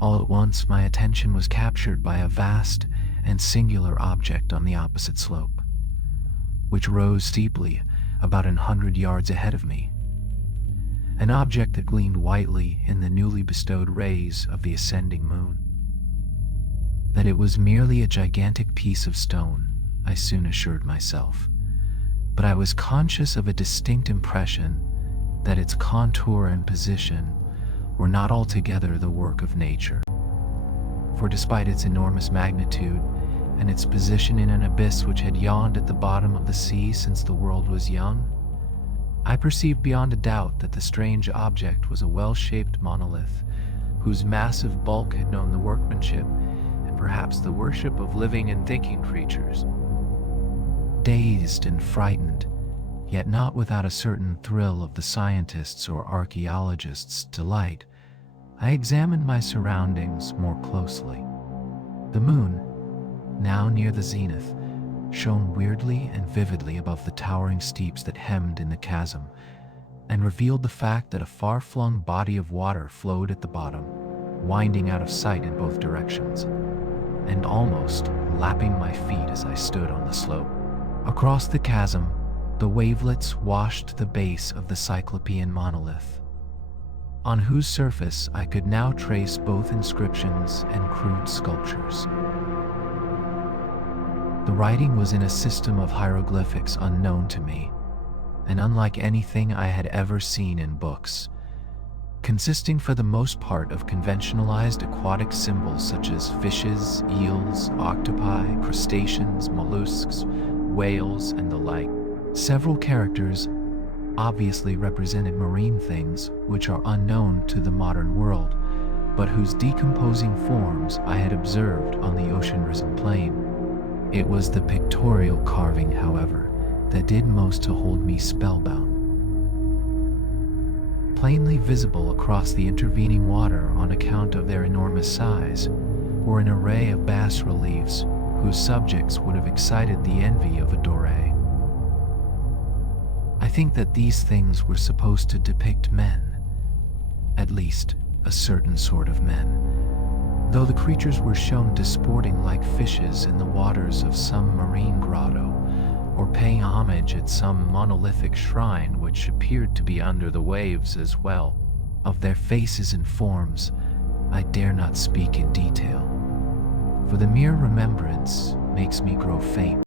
All at once, my attention was captured by a vast and singular object on the opposite slope, which rose steeply about 100 yards ahead of me. An object that gleamed whitely in the newly bestowed rays of the ascending moon. That it was merely a gigantic piece of stone, I soon assured myself, but I was conscious of a distinct impression that its contour and position were not altogether the work of nature. For despite its enormous magnitude and its position in an abyss which had yawned at the bottom of the sea since the world was young, I perceived beyond a doubt that the strange object was a well-shaped monolith, whose massive bulk had known the workmanship and perhaps the worship of living and thinking creatures. Dazed and frightened, yet not without a certain thrill of the scientist's or archaeologist's delight, I examined my surroundings more closely. The moon, now near the zenith, shone weirdly and vividly above the towering steeps that hemmed in the chasm, and revealed the fact that a far-flung body of water flowed at the bottom, winding out of sight in both directions, and almost lapping my feet as I stood on the slope. Across the chasm, the wavelets washed the base of the Cyclopean monolith, on whose surface I could now trace both inscriptions and crude sculptures. The writing was in a system of hieroglyphics unknown to me, and unlike anything I had ever seen in books, consisting for the most part of conventionalized aquatic symbols such as fishes, eels, octopi, crustaceans, mollusks, whales, and the like. Several characters obviously represented marine things which are unknown to the modern world, but whose decomposing forms I had observed on the ocean-risen plain. It was the pictorial carving, however, that did most to hold me spellbound. Plainly visible across the intervening water on account of their enormous size were an array of bas-reliefs whose subjects would have excited the envy of a Doré. I think that these things were supposed to depict men, at least a certain sort of men, though the creatures were shown disporting like fishes in the waters of some marine grotto, or paying homage at some monolithic shrine which appeared to be under the waves as well. Of their faces and forms, I dare not speak in detail, for the mere remembrance makes me grow faint.